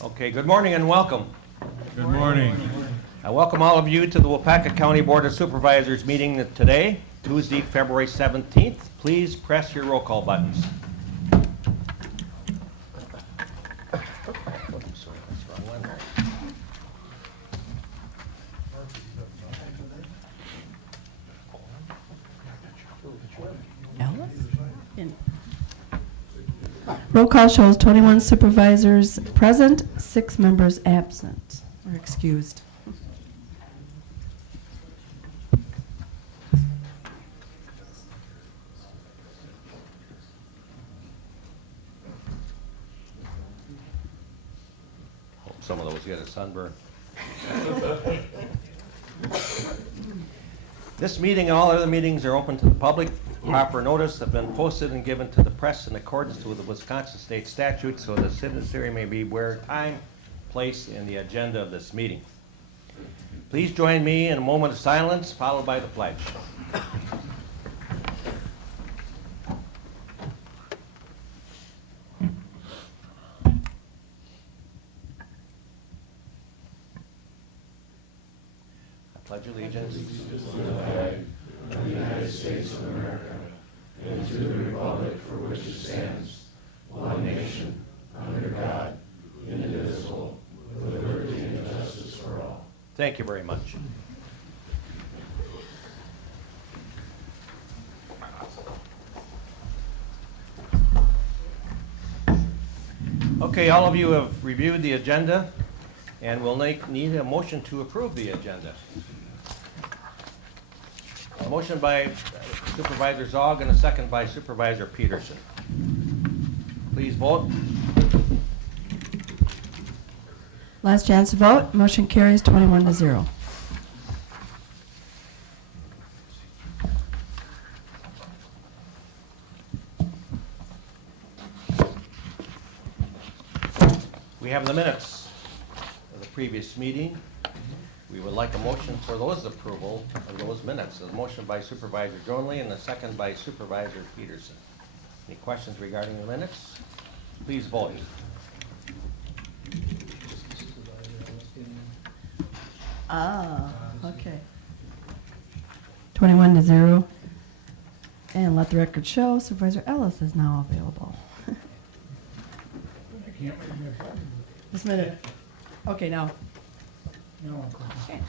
Okay, good morning and welcome. Good morning. I welcome all of you to the Waupaca County Board of Supervisors meeting today, Tuesday, February 17th. Please press your roll call buttons. Roll call shows 21 supervisors present, 6 members absent or excused. Hope some of those get a sunburn. This meeting and all other meetings are open to the public. Proper notice have been posted and given to the press in accordance with the Wisconsin state statute, so the citizenry may be aware of time, place, and the agenda of this meeting. Please join me in a moment of silence, followed by the pledge. I pledge allegiance To the flag of the United States of America and to the republic for which it stands, one nation, under God, indivisible, with liberty and justice for all. Thank you very much. Okay, all of you have reviewed the agenda and will need a motion to approve the agenda. A motion by Supervisor Zog and a second by Supervisor Peterson. Please vote. Last chance to vote. Motion carries 21-0. We have the minutes of the previous meeting. We would like a motion for those approval of those minutes. A motion by Supervisor Jonley and a second by Supervisor Peterson. Any questions regarding the minutes? Please vote. Okay. 21-0. And let the record show Supervisor Ellis is now available. This minute. Okay, now. Okay.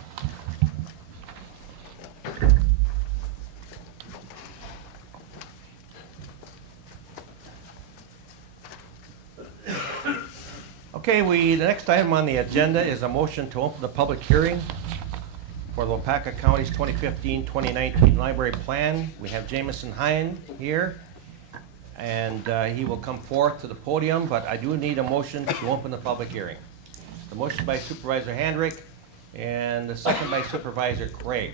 Okay, the next item on the agenda is a motion to open the public hearing for the Waupaca County's 2015-2019 library plan. We have Jamison Hine here, and he will come forth to the podium, but I do need a motion to open the public hearing. The motion by Supervisor Handrick and the second by Supervisor Craig.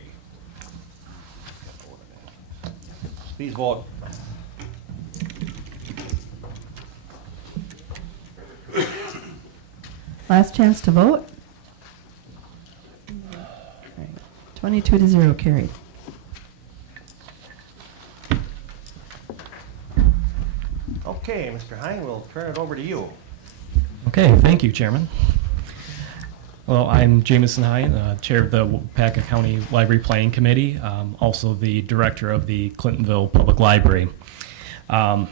Please vote. Last chance to vote. 22-0 carried. Okay, Mr. Hine, we'll turn it over to you. Okay, thank you, Chairman. Well, I'm Jamison Hine, Chair of the Waupaca County Library Planning Committee, also the Director of the Clintonville Public Library. Hope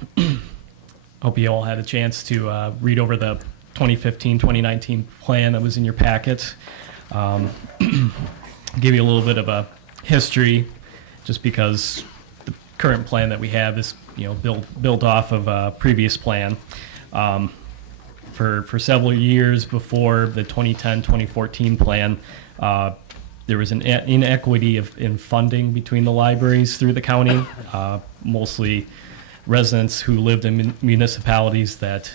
you all had a chance to read over the 2015-2019 plan that was in your packet. Give you a little bit of a history, just because the current plan that we have is, built off of a previous plan. For several years before the 2010-2014 plan, there was an inequity in funding between the libraries through the county. Mostly residents who lived in municipalities that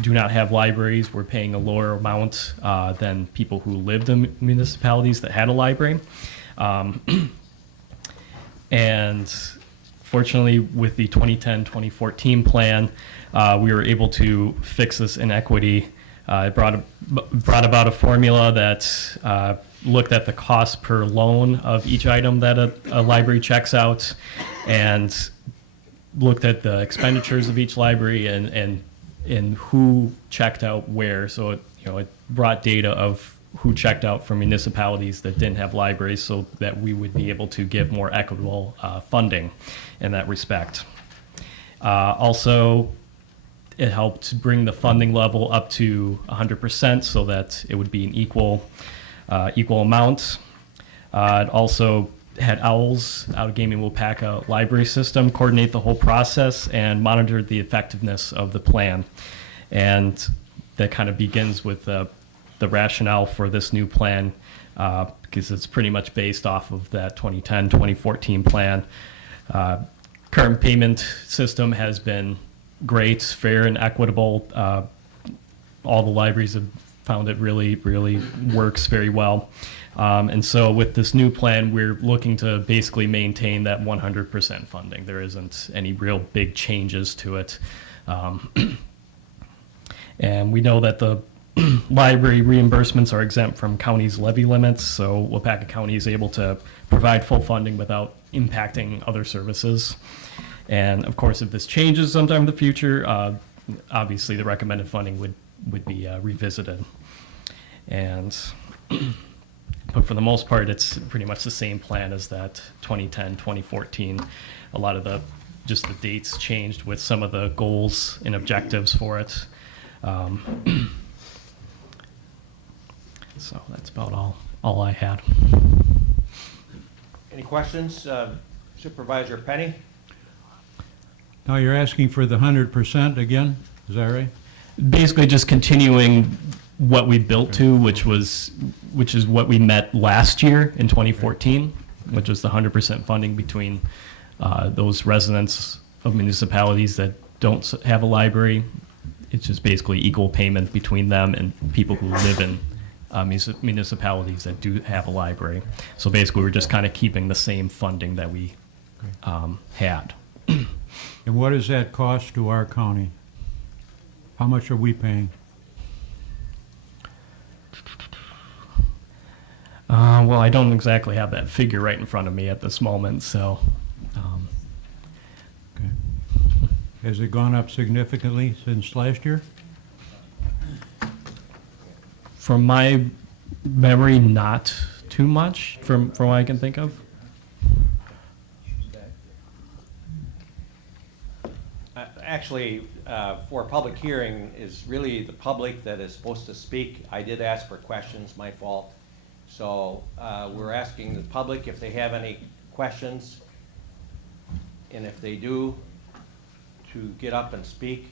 do not have libraries were paying a lower amount than people who lived in municipalities that had a library. And fortunately, with the 2010-2014 plan, we were able to fix this inequity It brought about a formula that looked at the cost per loan of each item that a library checks out, and looked at the expenditures of each library and who checked out where. So it brought data of who checked out from municipalities that didn't have libraries, so that we would be able to give more equitable funding in that respect. Also, it helped bring the funding level up to 100% so that it would be an equal amount. It also had OWLS, Out of Gaming Waupaca Library System, coordinate the whole process and monitor the effectiveness of the plan. And that kind of begins with the rationale for this new plan, because it's pretty much based off of that 2010-2014 plan. Current payment system has been great, fair, and equitable. All the libraries have found it really works very well. And so with this new plan, we're looking to basically maintain that 100% funding. There isn't any real big changes to it. And we know that the library reimbursements are exempt from county's levy limits, so Waupaca County is able to provide full funding without impacting other services. And of course, if this changes sometime in the future, obviously the recommended funding would be revisited. And but for the most part, it's pretty much the same plan as that 2010-2014. A lot of the dates changed with some of the goals and objectives for it. So that's about all I had. Any questions? Supervisor Penny? Now you're asking for the 100% again, is that right? Basically just continuing what we built to, which is what we met last year in 2014, which was the 100% funding between those residents of municipalities that don't have a library. It's just basically equal payment between them and people who live in municipalities that do have a library. So basically, we're just kind of keeping the same funding that we had. And what does that cost to our county? How much are we paying? Well, I don't exactly have that figure right in front of me at this moment, so. Okay. Has it gone up significantly since last year? From my memory, not too much, from what I can think of. Actually, for a public hearing is really the public that is supposed to speak. I did ask for questions, my fault. So we're asking the public if they have any questions, and if they do, to get up and speak.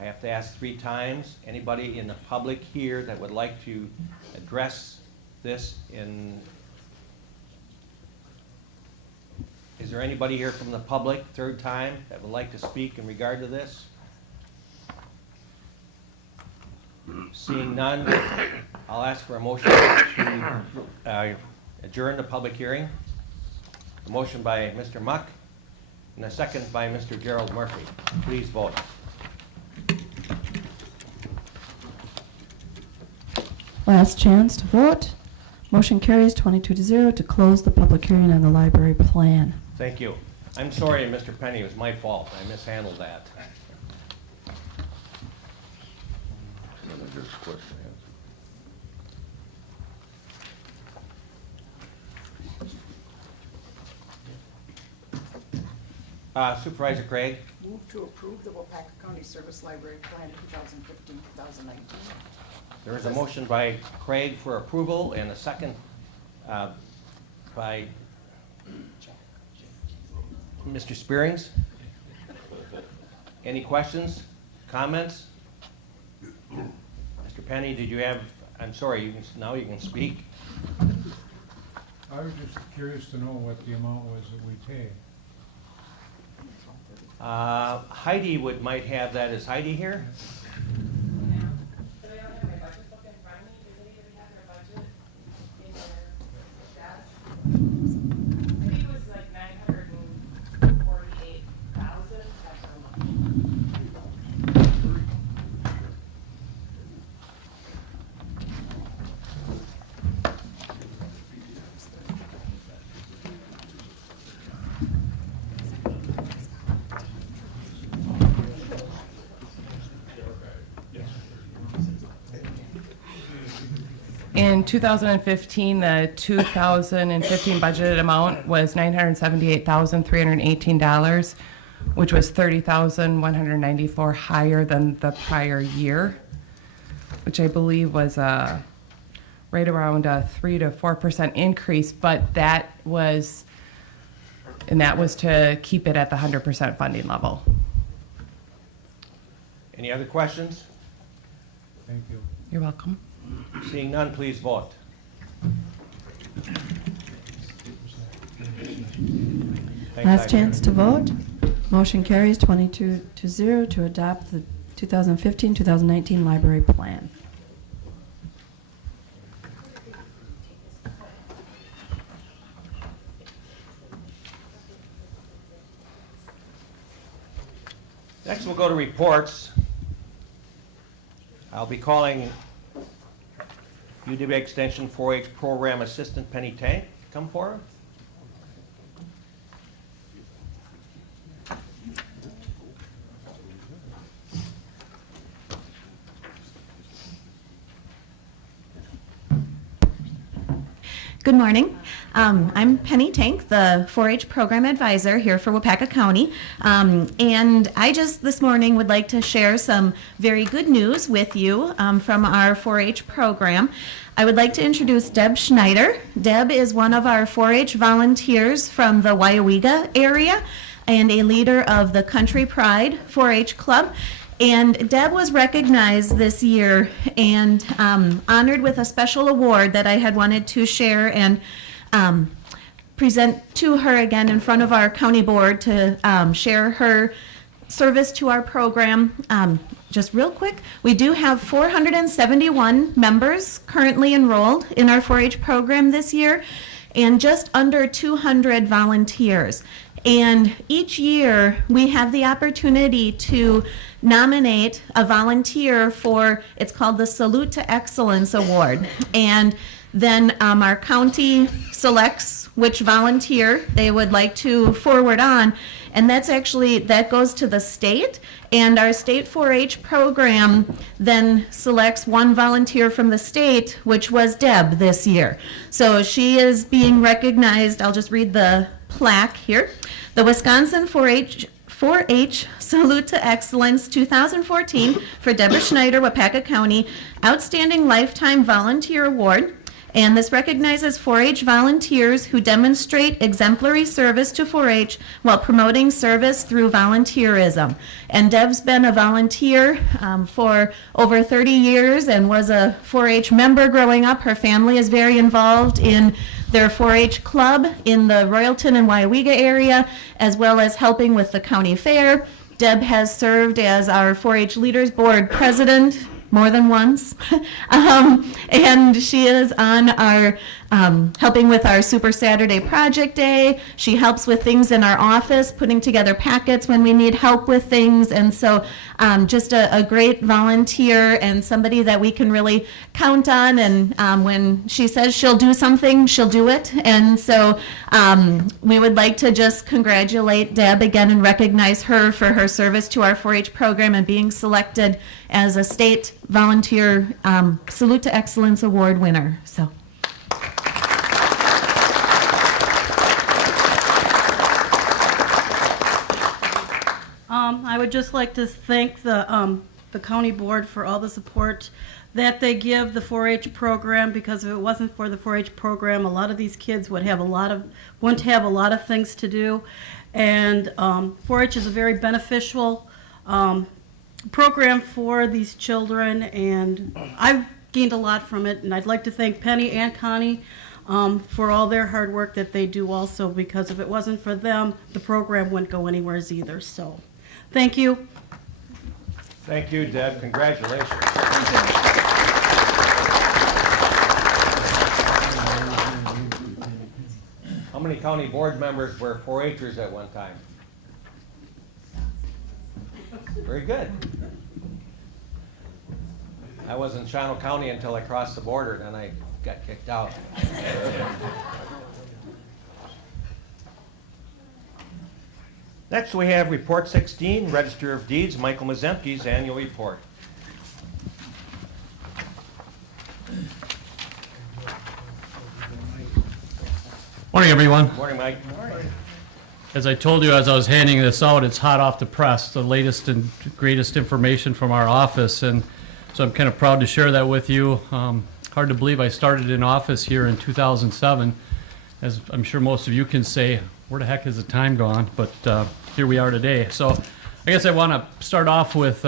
I have to ask 3 times. Anybody in the public here that would like to address this is there anybody here from the public, 3rd time, that would like to speak in regard to this? Seeing none, I'll ask for a motion to adjourn the public hearing. A motion by Mr. Muck and a second by Mr. Gerald Murphy. Please vote. Last chance to vote. Motion carries 22-0 to close the public hearing on the library plan. Thank you. I'm sorry, Mr. Penny, it was my fault. I mishandled that. Supervisor Craig? Move to approve the Waupaca County Service Library Plan 2015-2019. There is a motion by Craig for approval and a second by Mr. Spearings. Any questions, comments? Mr. Penny, did you have, I'm sorry, now you can speak. I was just curious to know what the amount was that we paid. Heidi might have that. Is Heidi here? But I don't have my budget book in front of me. Does anybody have their budget in their desk? I think it was like 948,000. That's how much. In 2015, the 2015 budgeted amount was $978,318, which was $30,194 higher than the prior year, which I believe was right around a 3 to 4% increase, but that was to keep it at the 100% funding level. Any other questions? Thank you. You're welcome. Seeing none, please vote. Thanks, Last Ida. chance to vote. Motion carries 22-0 to adopt the 2015-2019 library plan. Next, we'll go to reports. I'll be calling UW Extension 4-H Program Assistant Penny Tank. Come forward. Good morning. I'm Penny Tank, the 4-H program advisor here for Waupaca County. And I just this morning would like to share some very good news with you from our 4-H program. I would like to introduce Deb Schneider. Deb is one of our 4-H volunteers from the Waupaca area and a leader of the Country Pride 4-H Club. And Deb was recognized this year and honored with a special award that I had wanted to share and present to her again in front of our county board to share her service to our program. Just real quick, we do have 471 members currently enrolled in our 4-H program this year and just under 200 volunteers. And each year we have the opportunity to nominate a volunteer for, it's called the Salute to Excellence Award. And then our county selects which volunteer they would like to forward on. And that goes to the state. And our state 4-H program then selects one volunteer from the state, which was Deb this year. So she is being recognized. I'll just read the plaque here. The Wisconsin 4-H Salute to Excellence 2014 for Deborah Schneider, Waupaca County, Outstanding Lifetime Volunteer Award. And this recognizes 4-H volunteers who demonstrate exemplary service to 4-H while promoting service through volunteerism. And Deb's been a volunteer for over 30 years and was a 4-H member growing up. Her family is very involved in their 4-H club in the Royalton and Waupaca area, as well as helping with the county fair. Deb has served as our 4-H Leaders Board president more than once. And she is on our, helping with our Super Saturday Project Day. She helps with things in our office, putting together packets when we need help with things. And so just a great volunteer and somebody that we can really count on. And when she says she'll do something, she'll do it. And so we would like to just congratulate Deb again and recognize her for her service to our 4-H program and being selected as a state volunteer Salute to Excellence Award winner. So. I would just like to thank the county board for all the support that they give the 4-H program, because if it wasn't for the 4-H program, a lot of these kids wouldn't have a lot of things to do. And 4-H is a very beneficial program for these children, and I've gained a lot from it. And I'd like to thank Penny and Connie for all their hard work that they do also, because if it wasn't for them, the program wouldn't go anywhere either. So thank you. Thank you, Deb. Congratulations. How many county board members were 4-Hers at one time? Very good. I was in Shawano County until I crossed the border, then I got kicked out. Next, we have Report 16, Register of Deeds, Michael Mazemke's annual report. Morning, everyone. Morning, Mike. As I told you as I was handing this out, it's hot off the press, the latest and greatest information from our office, and so I'm kind of proud to share that with you. Hard to believe I started in office here in 2007. As I'm sure most of you can say, where the heck has the time gone? But here we are today. So I guess I want to start off with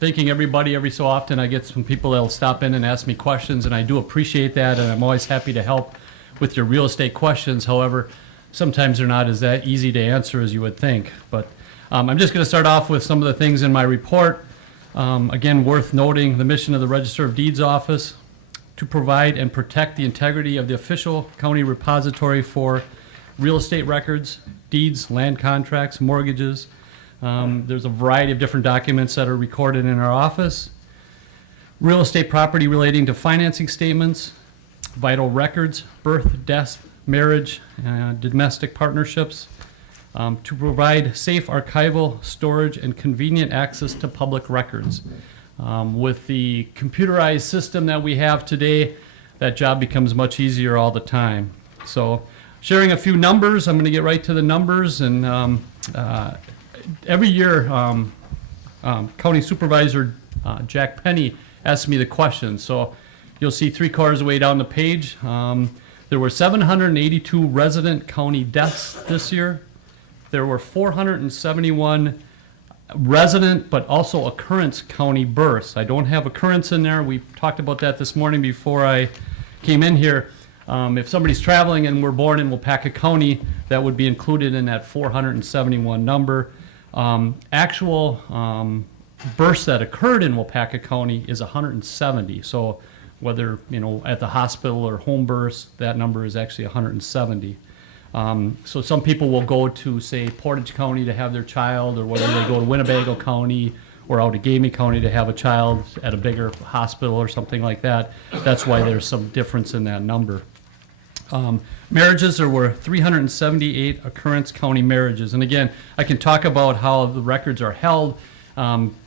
thanking everybody. Every so often I get some people that'll stop in and ask me questions, and I do appreciate that, and I'm always happy to help with your real estate questions. However, sometimes they're not as that easy to answer as you would think. But I'm just going to start off with some of the things in my report. Again, worth noting, the mission of the Register of Deeds Office to provide and protect the integrity of the official county repository for real estate records, deeds, land contracts, mortgages. There's a variety of different documents that are recorded in our office. Real estate property relating to financing statements, vital records, birth, death, marriage, domestic partnerships, to provide safe archival, storage, and convenient access to public records. With the computerized system that we have today, that job becomes much easier all the time. So, sharing a few numbers, I'm going to get right to the numbers. And every year, County Supervisor Jack Penny asks me the question. So, you'll see 3/4 of the way down the page. There were 782 resident county deaths this year. There were 471 resident but also occurrence county births. I don't have occurrence in there. We talked about that this morning before I came in here. If somebody's traveling and were born in Waupaca County, that would be included in that 471 number. Actual births that occurred in Waupaca County is 170. So whether, at the hospital or home births, that number is actually 170. So some people will go to, say, Portage County to have their child, or whether they go to Winnebago County or out to Gamey County to have a child at a bigger hospital or something like that. That's why there's some difference in that number. Marriages, there were 378 occurrence county marriages. And again, I can talk about how the records are held.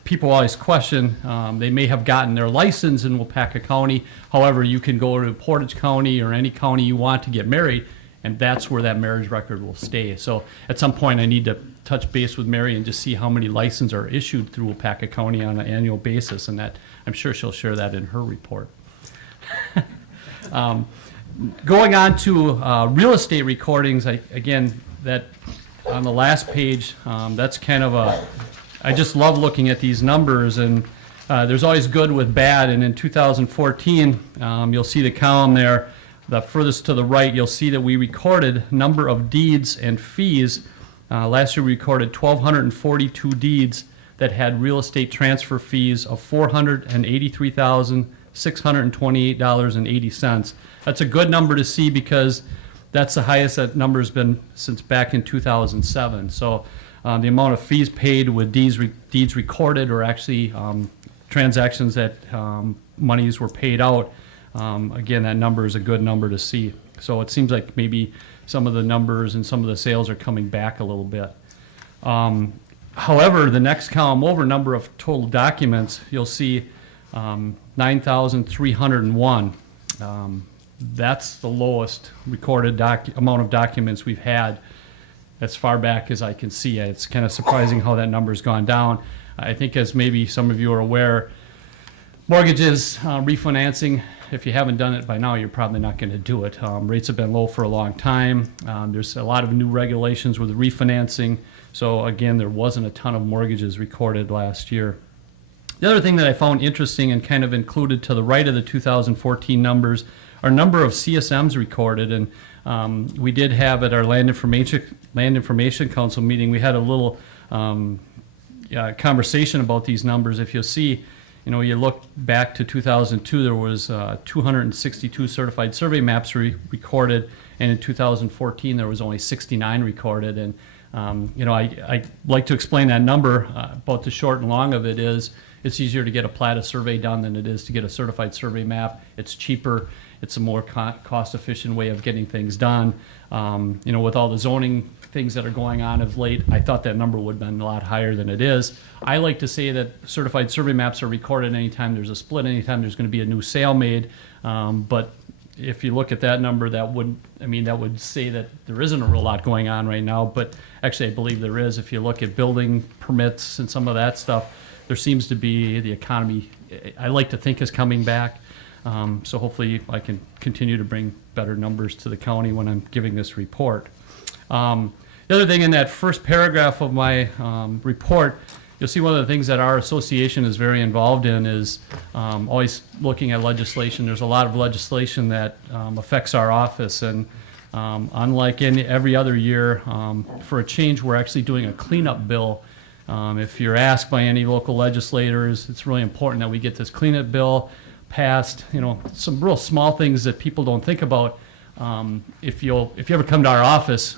People always question, they may have gotten their license in Waupaca County. However, you can go to Portage County or any county you want to get married, and that's where that marriage record will stay. So at some point I need to touch base with Mary and just see how many licenses are issued through Waupaca County on an annual basis, and that I'm sure she'll share that in her report. Going on to real estate recordings, again, that on the last page, that's kind of I just love looking at these numbers, and there's always good with bad. And in 2014, you'll see the column there, the furthest to the right, you'll see that we recorded number of deeds and fees. Last year we recorded 1,242 deeds that had real estate transfer fees of $483,628.80. That's a good number to see because that's the highest that number's been since back in 2007. So the amount of fees paid with deeds recorded, or actually transactions that monies were paid out, again, that number is a good number to see. So it seems like maybe some of the numbers and some of the sales are coming back a little bit. However, the next column over, number of total documents, you'll see 9,301. That's the lowest recorded amount of documents we've had as far back as I can see. It's kind of surprising how that number's gone down. I think, as maybe some of you are aware, mortgages, refinancing, if you haven't done it by now, you're probably not going to do it. Rates have been low for a long time. There's a lot of new regulations with refinancing. So again, there wasn't a ton of mortgages recorded last year. The other thing that I found interesting and kind of included to the right of the 2014 numbers are number of CSMs recorded. And we did have at our Land Information Council meeting, we had a little conversation about these numbers. If you'll see, you look back to 2002, there was 262 certified survey maps recorded, and in 2014 there was only 69 recorded. And I like to explain that number. Both the short and long of it is, it's easier to get a plat of survey done than it is to get a certified survey map. It's cheaper. It's a more cost-efficient way of getting things done. With all the zoning things that are going on of late, I thought that number would have been a lot higher than it is. I like to say that certified survey maps are recorded anytime there's a split, anytime there's going to be a new sale made. But If you look at that number, that would say that there isn't a real lot going on right now, but actually I believe there is. If you look at building permits and some of that stuff, there seems to be the economy, I like to think, is coming back. So hopefully I can continue to bring better numbers to the county when I'm giving this report. The other thing in that first paragraph of my report, you'll see one of the things that our association is very involved in is always looking at legislation. There's a lot of legislation that affects our office, and unlike every other year, for a change, we're actually doing a cleanup bill. If you're asked by any local legislators, it's really important that we get this cleanup bill passed. You know, some real small things that people don't think about. If you ever come to our office,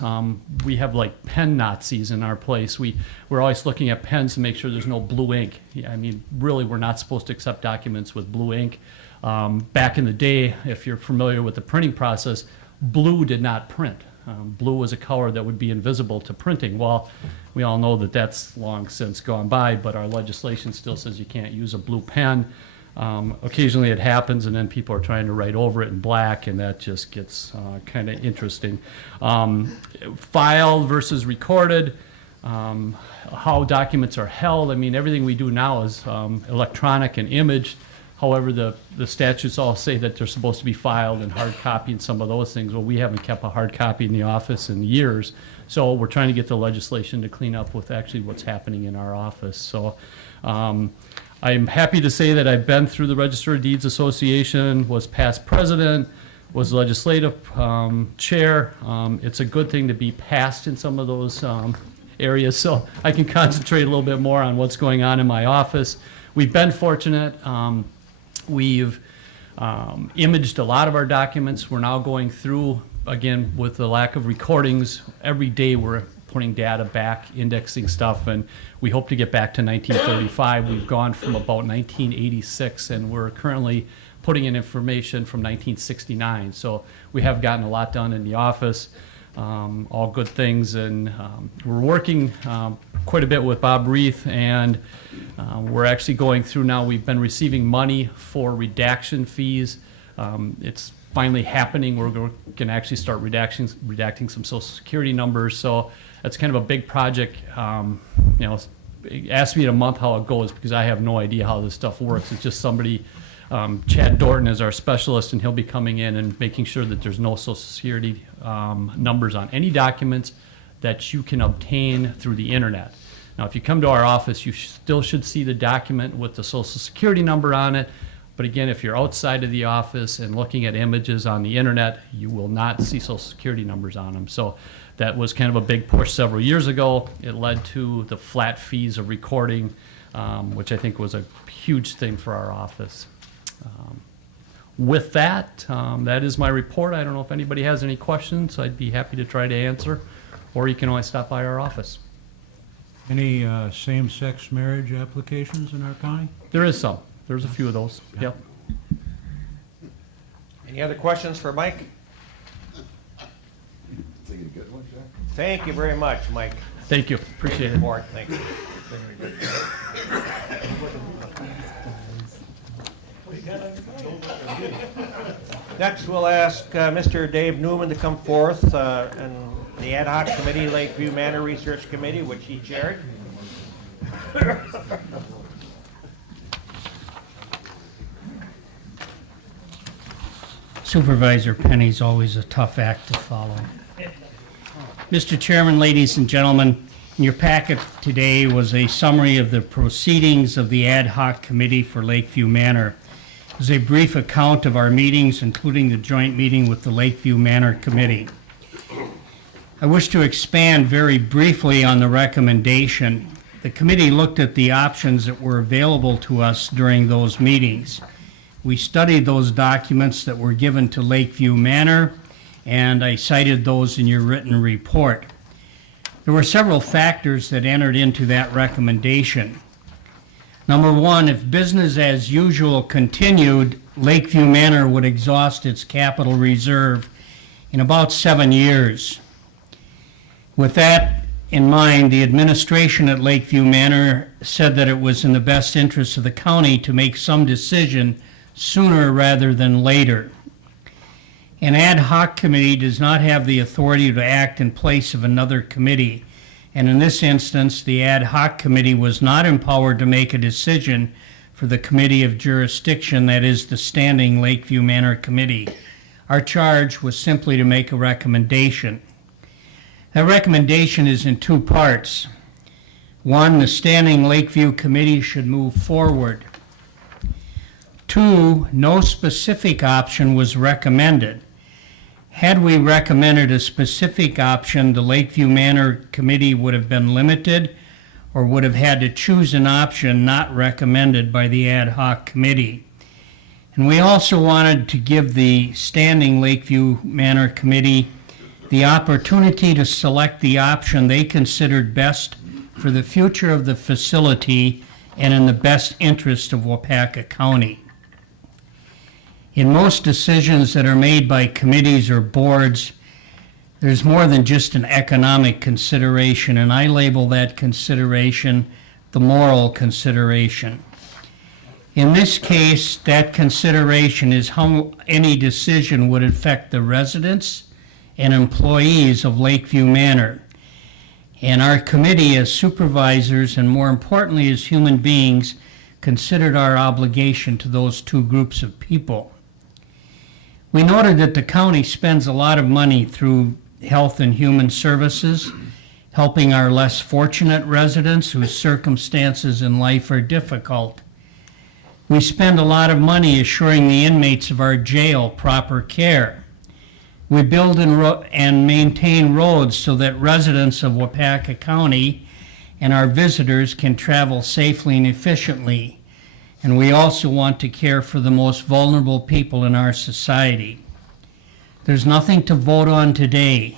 we have like pen Nazis in our place. We're always looking at pens to make sure there's no blue ink. I mean, really, we're not supposed to accept documents with blue ink. Back in the day, if you're familiar with the printing process, blue did not print. Blue was a color that would be invisible to printing. Well, we all know that that's long since gone by, but our legislation still says you can't use a blue pen. Occasionally it happens, and then people are trying to write over it in black, and that just gets kind of interesting. Filed versus recorded, how documents are held. I mean, everything we do now is electronic and imaged. However, the statutes all say that they're supposed to be filed and hard copy and some of those things. Well, we haven't kept a hard copy in the office in years, so we're trying to get the legislation to clean up with actually what's happening in our office. So I'm happy to say that I've been through the Register of Deeds Association, was past president, was legislative chair. It's a good thing to be past in some of those areas, so I can concentrate a little bit more on what's going on in my office. We've been fortunate. We've imaged a lot of our documents. We're now going through, again, with the lack of recordings, every day we're putting data back, indexing stuff, and we hope to get back to 1935. We've gone from about 1986, and we're currently putting in information from 1969. So we have gotten a lot done in the office, all good things, and we're working quite a bit with Bob Reith, and we're actually going through now. We've been receiving money for redaction fees. It's finally happening. We're going to actually start redacting some Social Security numbers. So that's kind of a big project. Ask me in a month how it goes, because I have no idea how this stuff works. It's just somebody, Chad Dorton is our specialist, and he'll be coming in and making sure that there's no Social Security numbers on any documents that you can obtain through the internet. Now, if you come to our office, you still should see the document with the Social Security number on it. But again, if you're outside of the office and looking at images on the internet, you will not see Social Security numbers on them. So that was kind of a big push several years ago. It led to the flat fees of recording, which I think was a huge thing for our office. With that, that is my report. I don't know if anybody has any questions. I'd be happy to try to answer, or you can always stop by our office. Any same-sex marriage applications in our county? There is some. There's a few of those. Yep. Any other questions for Mike? Thank you very much, Mike. Thank you. Appreciate it. Report. Thank you. Next, we'll ask Mr. Dave Newman to come forth and the ad hoc committee, Lakeview Manor Research Committee, which he chaired. Supervisor Penny's always a tough act to follow. Mr. Chairman, ladies and gentlemen, in your packet today was a summary of the proceedings of the ad hoc committee for Lakeview Manor. It was a brief account of our meetings, including the joint meeting with the Lakeview Manor Committee. I wish to expand very briefly on the recommendation. The committee looked at the options that were available to us during those meetings. We studied those documents that were given to Lakeview Manor, and I cited those in your written report. There were several factors that entered into that recommendation. Number one, if business as usual continued, Lakeview Manor would exhaust its capital reserve in about 7 years. With that in mind, the administration at Lakeview Manor said that it was in the best interest of the county to make some decision sooner rather than later. An ad hoc committee does not have the authority to act in place of another committee, and in this instance, the ad hoc committee was not empowered to make a decision for the committee of jurisdiction, that is, the standing Lakeview Manor Committee. Our charge was simply to make a recommendation. That recommendation is in two parts. One, the standing Lakeview Committee should move forward. Two, no specific option was recommended. Had we recommended a specific option, the Lakeview Manor Committee would have been limited or would have had to choose an option not recommended by the ad hoc committee. And we also wanted to give the standing Lakeview Manor Committee the opportunity to select the option they considered best for the future of the facility and in the best interest of Waupaca County. In most decisions that are made by committees or boards, there's more than just an economic consideration, and I label that consideration the moral consideration. In this case, that consideration is how any decision would affect the residents and employees of Lakeview Manor. And our committee as supervisors, and more importantly as human beings, considered our obligation to those two groups of people. We noted that the county spends a lot of money through Health and Human Services, helping our less fortunate residents whose circumstances in life are difficult. We spend a lot of money assuring the inmates of our jail proper care. We build and maintain roads so that residents of Waupaca County and our visitors can travel safely and efficiently. And we also want to care for the most vulnerable people in our society. There's nothing to vote on today.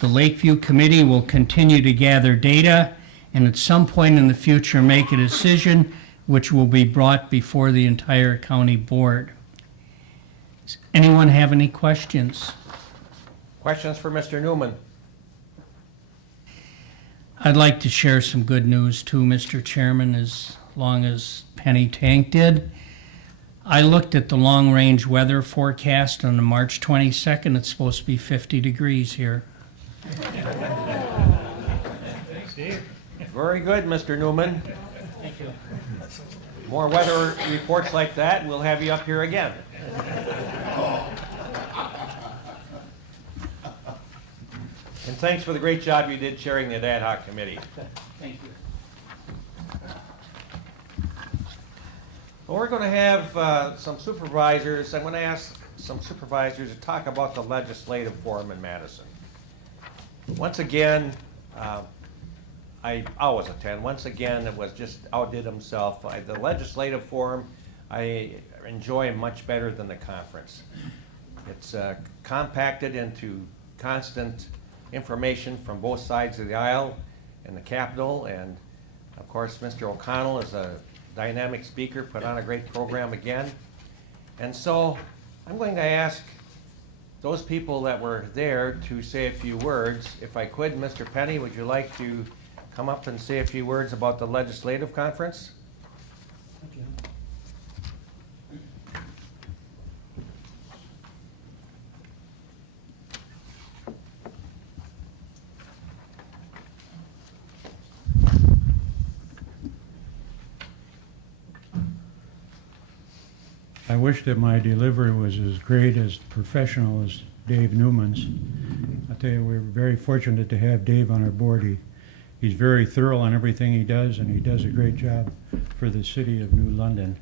The Lakeview Committee will continue to gather data and at some point in the future make a decision which will be brought before the entire county board. Does anyone have any questions? Questions for Mr. Newman? I'd like to share some good news too, Mr. Chairman, as long as Penny Tank did. I looked at the long-range weather forecast on March 22nd. It's supposed to be 50 degrees here. Very good, Mr. Newman. Thank you. More weather reports like that, we'll have you up here again. And thanks for the great job you did chairing the ad hoc committee. Thank you. Well, we're going to have some supervisors. I'm going to ask some supervisors to talk about the legislative forum in Madison. Once again, I always attend. Once again, it was just outdid himself. The legislative forum, I enjoy much better than the conference. It's compacted into constant information from both sides of the aisle and the Capitol, and of course, Mr. O'Connell is a dynamic speaker, put on a great program again. And so I'm going to ask those people that were there to say a few words. If I could, Mr. Penny, would you like to come up and say a few words about the legislative conference? I wish that my delivery was as great, as professional as Dave Newman's. I'll tell you, we're very fortunate to have Dave on our board. He's very thorough on everything he does, and he does a great job for the city of New London.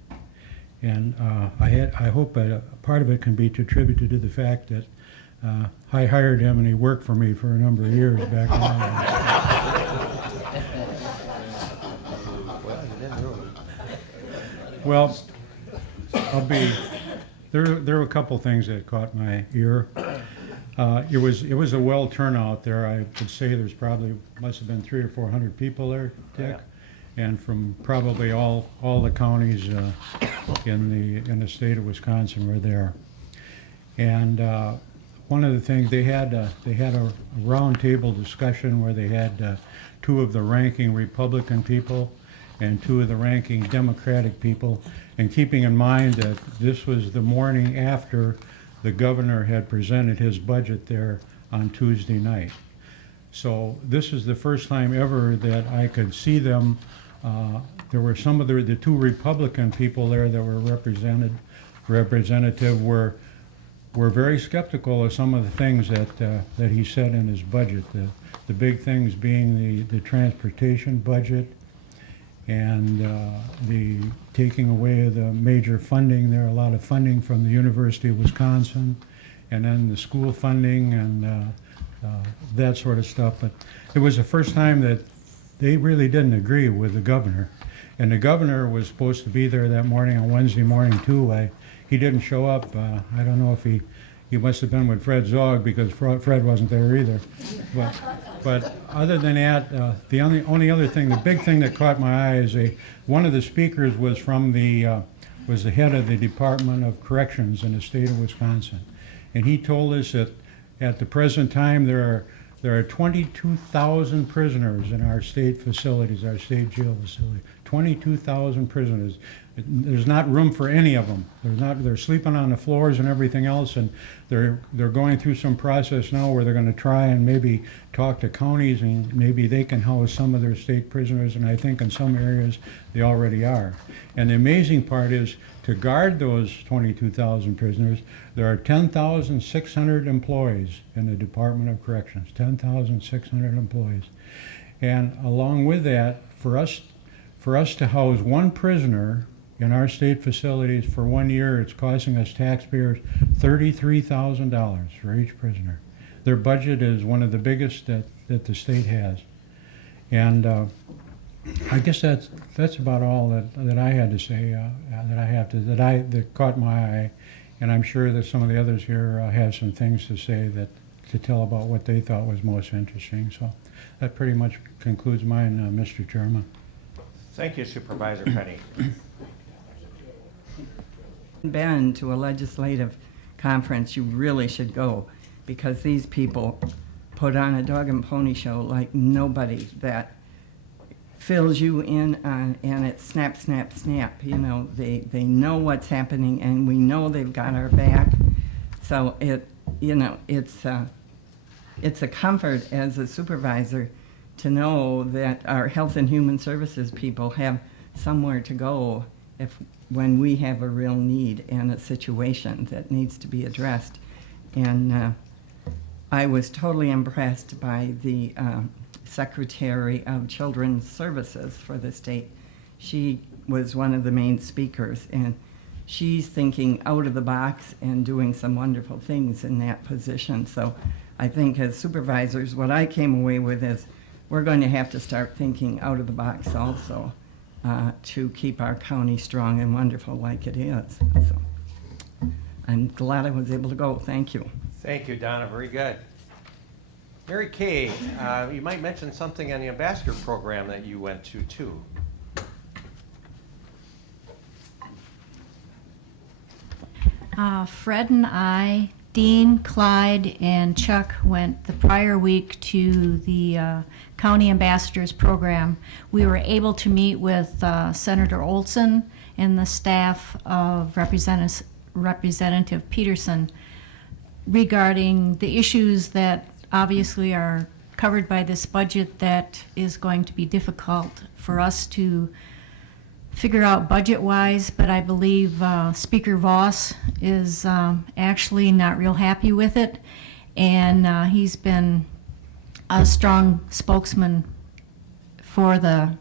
And I hope a part of it can be attributed to the fact that I hired him and he worked for me for a number of years back then. Well, there were a couple things that caught my ear. It was a well turnout there. I would say there's probably must have been 300 or 400 people there, Dick, and from probably all the counties in the state of Wisconsin were there. And one of the things they had a roundtable discussion where they had two of the ranking Republican people and two of the ranking Democratic people, and keeping in mind that this was the morning after the governor had presented his budget there on Tuesday night. So this is the first time ever that I could see them. There were some of the two Republican people there that were representative were very skeptical of some of the things that he said in his budget. The big things being the transportation budget and the taking away of the major funding. There are a lot of funding from the University of Wisconsin, and then the school funding and that sort of stuff. But it was the first time that they really didn't agree with the governor. And the governor was supposed to be there that morning, on Wednesday morning too. He didn't show up. I don't know if he must have been with Fred Zog, because Fred wasn't there either. But other than that, the only other thing, the big thing that caught my eye is one of the speakers was from was the head of the Department of Corrections in the state of Wisconsin. And he told us that at the present time there are 22,000 prisoners in our state facilities, our state jail facility. 22,000 prisoners. There's not room for any of them. They're sleeping on the floors and everything else, and they're going through some process now where they're going to try and maybe talk to counties, and maybe they can house some of their state prisoners, and I think in some areas they already are. And the amazing part is, to guard those 22,000 prisoners, there are 10,600 employees in the Department of Corrections, 10,600 employees. And along with that, for us to house one prisoner in our state facilities for 1 year, it's costing us taxpayers $33,000 for each prisoner. Their budget is one of the biggest that the state has. And I guess that's about all that I had to say, that caught my eye. And I'm sure that some of the others here have some things to say, to tell about what they thought was most interesting. So that pretty much concludes mine, Mr. Chairman. Thank you, Supervisor Penny. Been to a legislative conference, you really should go, because these people put on a dog and pony show like nobody, that fills you in on, and it's snap, snap, snap. You know, they know what's happening, and we know they've got our back. So it's a comfort as a supervisor to know that our Health and Human Services people have somewhere to go when we have a real need and a situation that needs to be addressed. And I was totally impressed by the Secretary of Children's Services for the state. She was one of the main speakers, and she's thinking out of the box and doing some wonderful things in that position. So I think as supervisors, what I came away with is we're going to have to start thinking out of the box also to keep our county strong and wonderful like it is. So I'm glad I was able to go. Thank you. Thank you, Donna. Very good. Mary Kay, you might mention something on the ambassador program that you went to, too. Fred and I, Dean, Clyde, and Chuck went the prior week to the County Ambassadors Program. We were able to meet with Senator Olson and the staff of Representative Peterson regarding the issues that obviously are covered by this budget that is going to be difficult for us to figure out budget-wise, but I believe Speaker Voss is actually not real happy with it, and he's been a strong spokesman for the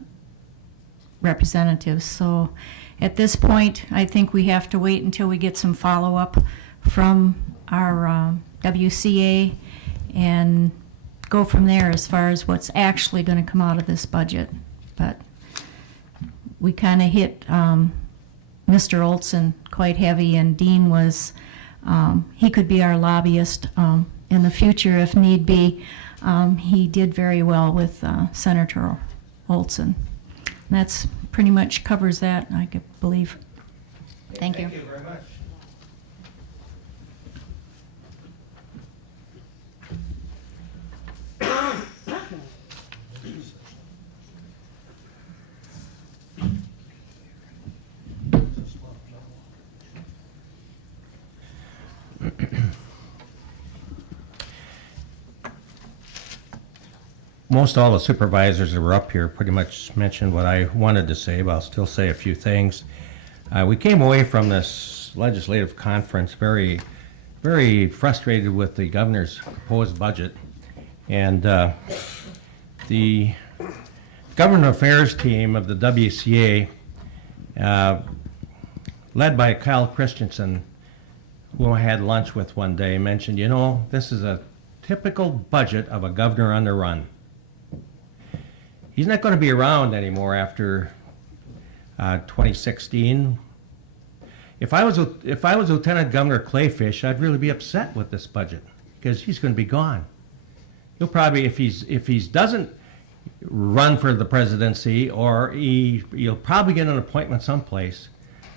representatives. So at this point, I think we have to wait until we get some follow-up from our WCA and go from there as far as what's actually going to come out of this budget. But we kind of hit Mr. Olson quite heavy, and Dean was, he could be our lobbyist in the future if need be. He did very well with Senator Olson. That's pretty much covers that, I believe. Thank you. Thank you very much. most all the supervisors that were up here pretty much mentioned what I wanted to say, but I'll still say a few things. We came away from this legislative conference very, very frustrated with the governor's proposed budget. And the government affairs team of the WCA, led by Kyle Christensen, who I had lunch with one day, mentioned, you know, this is a typical budget of a governor on the run. He's not going to be around anymore after 2016. If I was Lieutenant Governor Clayfish, I'd really be upset with this budget because he's going to be gone. He'll probably, if he doesn't run for the presidency, or he'll probably get an appointment someplace,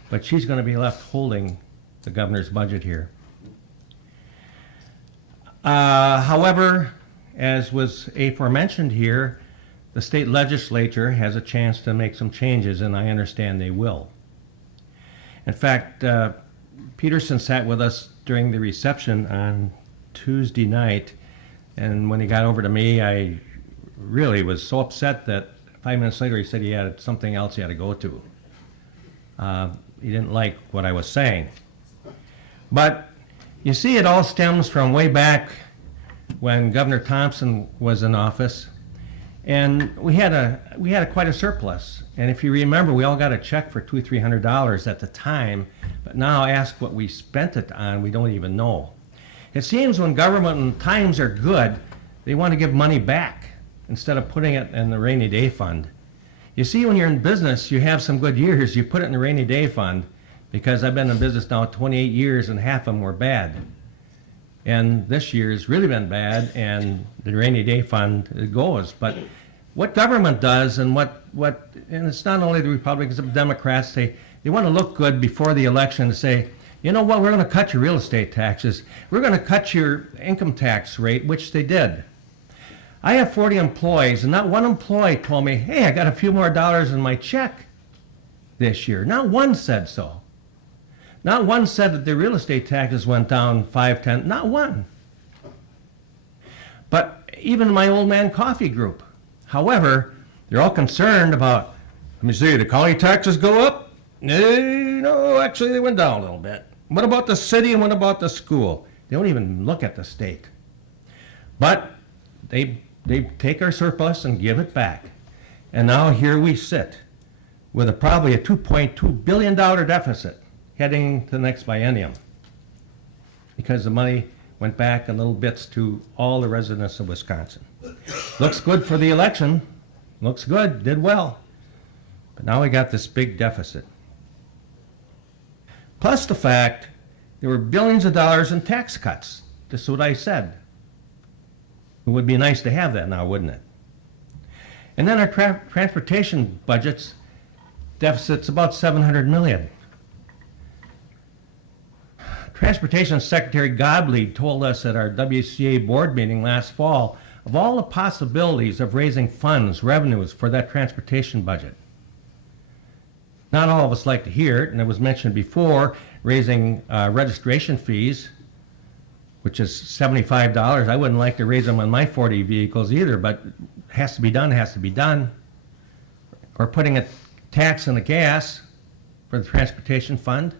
but she's going to be left holding the governor's budget here. However, as was aforementioned here, the state legislature has a chance to make some changes, and I understand they will. In fact, Peterson sat with us during the reception on Tuesday night, and when he got over to me, I really was so upset that 5 minutes later he said he had something else he had to go to. He didn't like what I was saying. But you see, it all stems from way back when Governor Thompson was in office, and we had quite a surplus. And if you remember, we all got a check for $200-300 at the time, but now ask what we spent it on, we don't even know. It seems when government and times are good, they want to give money back instead of putting it in the rainy day fund. You see, when you're in business, you have some good years, you put it in the rainy day fund, because I've been in business now 28 years and half of them were bad. And this year's really been bad, and the rainy day fund goes. But what government does, and and it's not only the Republicans, the Democrats, they want to look good before the election to say, you know what, we're going to cut your real estate taxes. We're going to cut your income tax rate, which they did. I have 40 employees, and not one employee told me, hey, I got a few more dollars in my check this year. Not one said so. Not one said that the real estate taxes went down 5, 10, not one. But even my old man coffee group. However, they're all concerned about, let me see, the county taxes go up? No, actually they went down a little bit. What about the city and what about the school? They don't even look at the state. But they take our surplus and give it back. And now here we sit with probably a $2.2 billion deficit heading to the next biennium, because the money went back in little bits to all the residents of Wisconsin. Looks good for the election, looks good, did well, but now we got this big deficit. Plus the fact there were billions of dollars in tax cuts. This is what I said. It would be nice to have that now, wouldn't it? And then our transportation budget's deficit's about $700 million. Transportation Secretary Godley told us at our WCA board meeting last fall of all the possibilities of raising funds, revenues for that transportation budget. Not all of us like to hear it, and it was mentioned before, raising registration fees, which is $75. I wouldn't like to raise them on my 40 vehicles either, but it has to be done, has to be done. Or putting a tax on the gas for the transportation fund.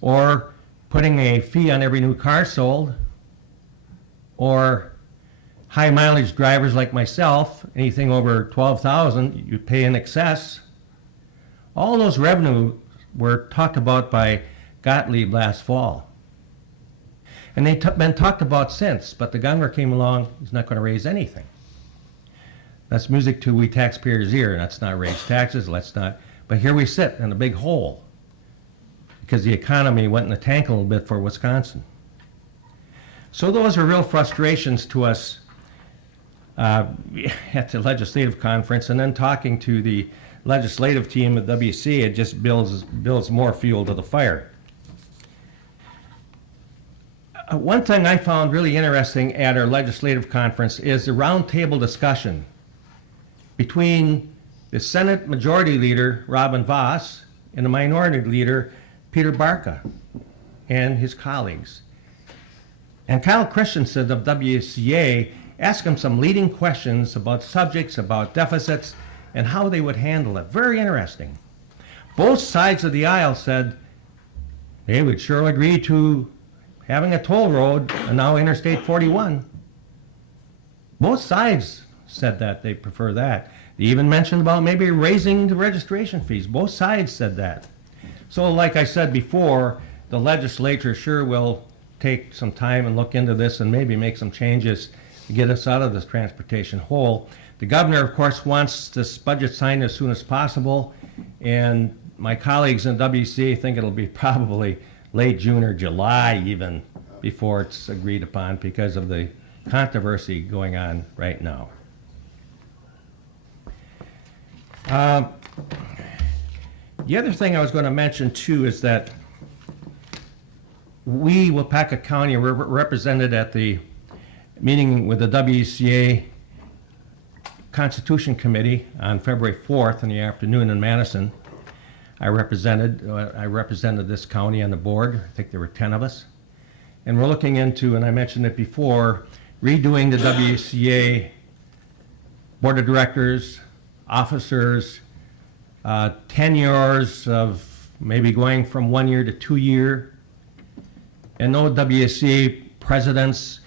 Or putting a fee on every new car sold, or high mileage drivers like myself, anything over 12,000, you pay in excess. All those revenue were talked about by Gottlieb last fall. And they've been talked about since, but the governor came along, he's not going to raise anything. That's music to we taxpayers' ear. Let's not raise taxes, let's not. But here we sit in a big hole, because the economy went in the tank a little bit for Wisconsin. So those are real frustrations to us at the legislative conference, and then talking to the legislative team at WC, it just builds more fuel to the fire. One thing I found really interesting at our legislative conference is the roundtable discussion between the Senate Majority Leader, Robin Voss, and the Minority Leader, Peter Barca, and his colleagues. And Kyle Christensen of WCA ask them some leading questions about subjects, about deficits, and how they would handle it. Very interesting. Both sides of the aisle said they would sure agree to having a toll road and now Interstate 41. Both sides said that they prefer that. They even mentioned about maybe raising the registration fees. Both sides said that. So like I said before, the legislature sure will take some time and look into this and maybe make some changes to get us out of this transportation hole. The governor, of course, wants this budget signed as soon as possible, and my colleagues in WCA think it'll be probably late June or July even before it's agreed upon because of the controversy going on right now. The other thing I was going to mention too is that we, Waupaca County, were represented at the meeting with the WCA Constitution Committee on February 4th in the afternoon in Madison. I represented this county on the board. I think there were 10 of us. And we're looking into, and I mentioned it before, redoing the WCA board of directors, officers, tenures of maybe going from 1 year to 2 year, and no WCA presidents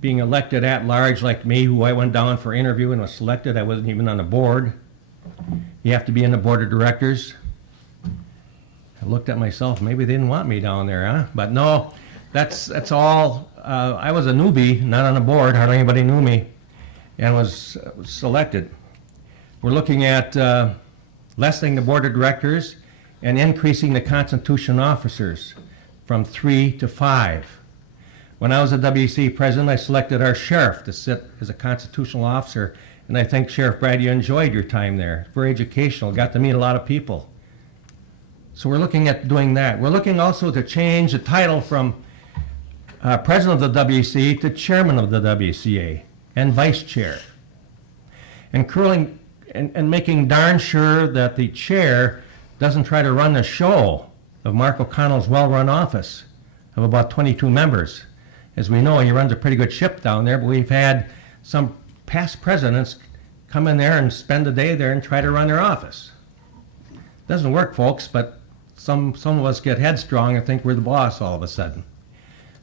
being elected at large like me, who I went down for interview and was selected. I wasn't even on the board. You have to be in the board of directors. I looked at myself, maybe they didn't want me down there, huh? But no, that's all. I was a newbie, not on the board, hardly anybody knew me, and was selected. We're looking at lessening the board of directors and increasing the constitution officers from 3 to 5. When I was a WC president, I selected our sheriff to sit as a constitutional officer, and I think, Sheriff Brad, you enjoyed your time there. Very educational, got to meet a lot of people. So we're looking at doing that. We're looking also to change the title from president of the WC to chairman of the WCA and vice chair. And making darn sure that the chair doesn't try to run the show of Mark O'Connell's well-run office of about 22 members. As we know, he runs a pretty good ship down there, but we've had some past presidents come in there and spend a day there and try to run their office. Doesn't work, folks, but some of us get headstrong and think we're the boss all of a sudden.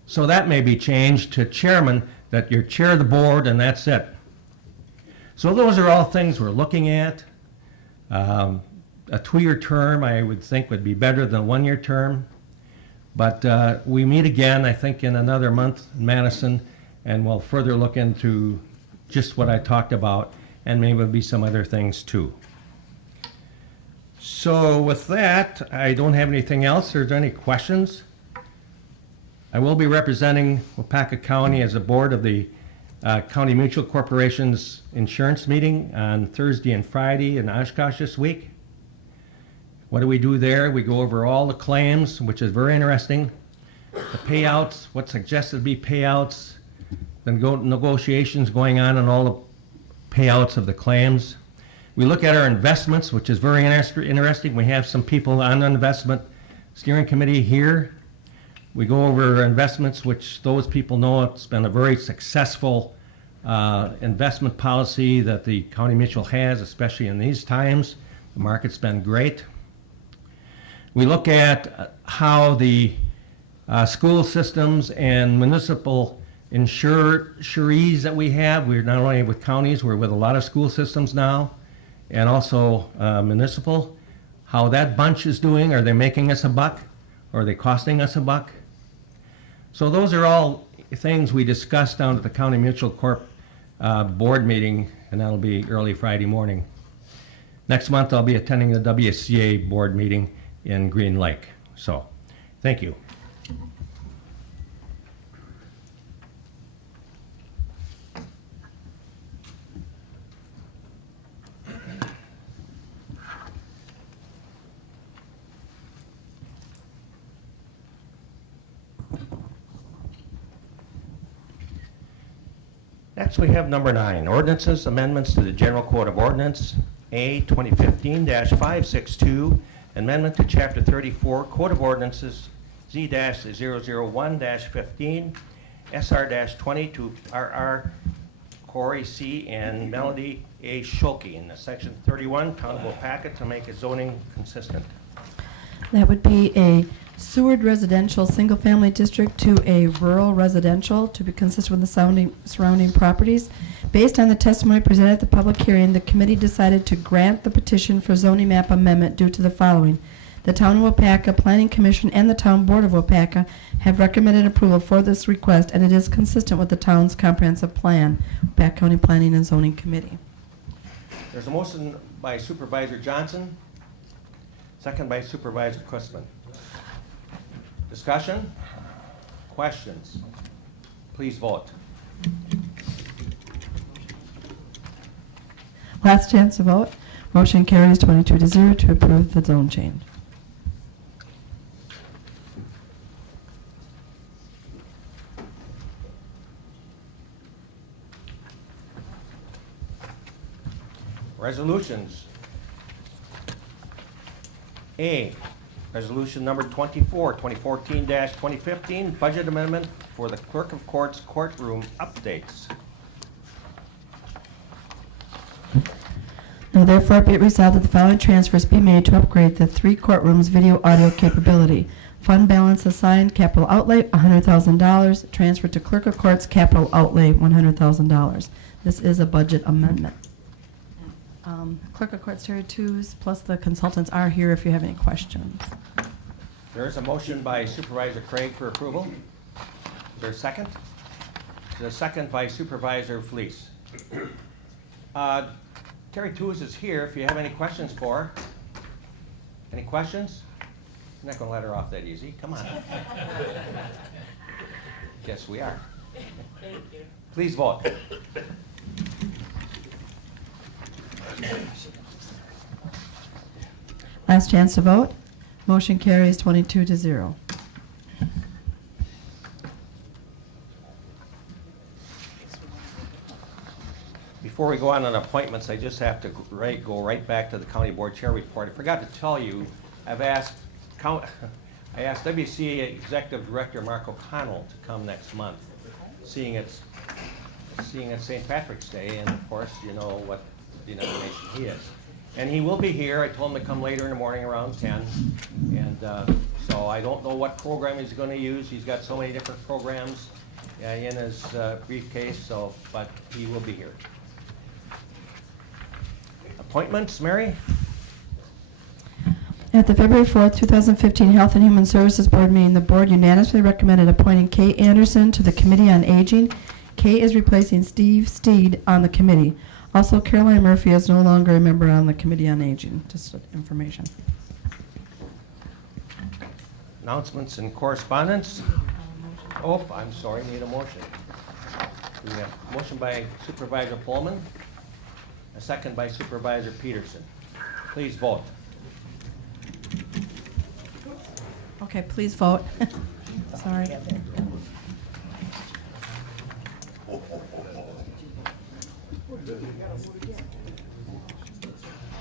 So that may be changed to chairman, that you're chair of the board and that's it. So those are all things we're looking at. A 2-year term, I would think, would be better than a 1-year term. But we meet again, I think, in another month in Madison, and we'll further look into just what I talked about, and maybe some other things too. So with that, I don't have anything else. Are there any questions? I will be representing Waupaca County as a board of the County Mutual Corporation's insurance meeting on Thursday and Friday in Oshkosh this week. What do we do there? We go over all the claims, which is very interesting. The payouts, what's suggested to be payouts, then negotiations going on all the payouts of the claims. We look at our investments, which is very interesting. We have some people on the investment steering committee here. We go over investments, which those people know it's been a very successful investment policy that the County Mutual has, especially in these times. The market's been great. We look at how the school systems and municipal insurees that we have. We're not only with counties, we're with a lot of school systems now, and also municipal. How that bunch is doing. Are they making us a buck? Or are they costing us a buck? So those are all things we discussed down at the County Mutual Corp board meeting, and that'll be early Friday morning. Next month I'll be attending the WCA board meeting in Green Lake. So, thank you. Next, we have number 9, ordinances, amendments to the General Code of Ordinance, A 2015-562, amendment to Chapter 34, Code of Ordinances, Z-001-15, SR-20 to RR Corey C. and Melody A. Schulke in the Section 31, Town of Waupaca, to make a zoning consistent. That would be a Seward residential single-family district to a rural residential to be consistent with the surrounding properties. Based on the testimony presented at the public hearing, the committee decided to grant the petition for zoning map amendment due to the following. The Town of Waupaca Planning Commission and the Town Board of Waupaca have recommended approval for this request, and it is consistent with the town's comprehensive plan, Waupaca County Planning and Zoning Committee. There's a motion by Supervisor Johnson, second by Supervisor Kussman. Discussion? Questions? Please vote. Last chance to vote. Motion carries 22-0 to approve the zone change. Resolutions. A, resolution number 24, 2014-2015, budget amendment for the clerk of courts courtroom updates. Now therefore be it resolved that the following transfers be made to upgrade the 3 courtrooms video audio capability. Fund balance assigned, capital outlay, $100,000. Transfer to clerk of courts, capital outlay, $100,000. This is a budget amendment. Clerk of Courts Terry Twos, plus the consultants are here if you have any questions. There is a motion by Supervisor Craig for approval. Is there a second? There's a second by Supervisor Fleece. Terry Twos is here if you have any questions for her. Any questions? I'm not going to let her off that easy. Come on. Yes, we are. Thank you. Please vote. Last chance to vote. Motion carries 22-0. Before we go on appointments, I just have to go right back to the county board chair report. I forgot to tell you, I asked WCA Executive Director Mark O'Connell to come next month, seeing it's St. Patrick's Day, and of course, you know what denomination he is. And he will be here. I told him to come later in the morning around 10. And so I don't know what program he's going to use. He's got so many different programs in his briefcase, but he will be here. Appointments, Mary? At the February 4th, 2015 Health and Human Services Board meeting, the board unanimously recommended appointing Kay Anderson to the Committee on Aging. Kay is replacing Steve Steed on the committee. Also, Caroline Murphy is no longer a member on the Committee on Aging. Just information. Announcements and correspondence. Oh, I'm sorry, need a motion. We have a motion by Supervisor Pullman, a second by Supervisor Peterson. Please vote. Okay, please vote. Sorry.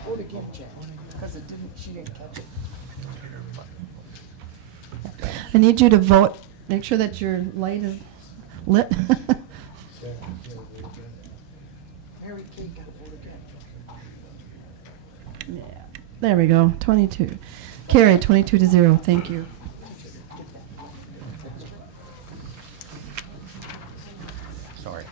Vote again, Jack, because she didn't catch it. I need you to vote. Make sure that your light is lit. Mary Kay got to vote again. Yeah. There we go. 22. Carried 22-0. Thank you. Sorry.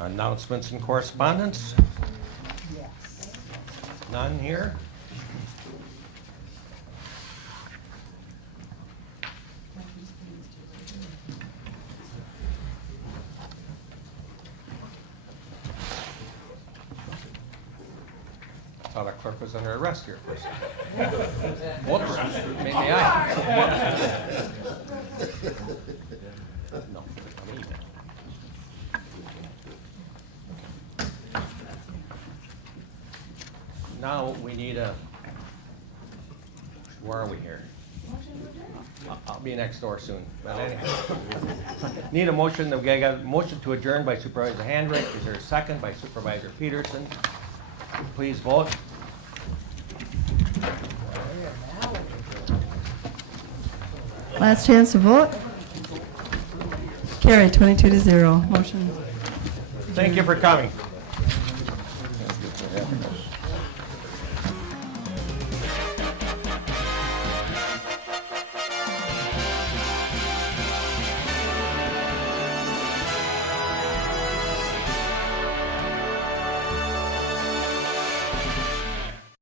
Announcements and correspondence. None here. Thought our clerk was under arrest here for a second. Whoops, maybe I. No, I mean, now we need a, where are we here? I'll be next door soon. But anyway. Need a motion, we got a motion to adjourn by Supervisor Handrick. Is there a second by Supervisor Peterson? Please vote. Last chance to vote. Carried, 22 to 0. Motion. Thank you for coming.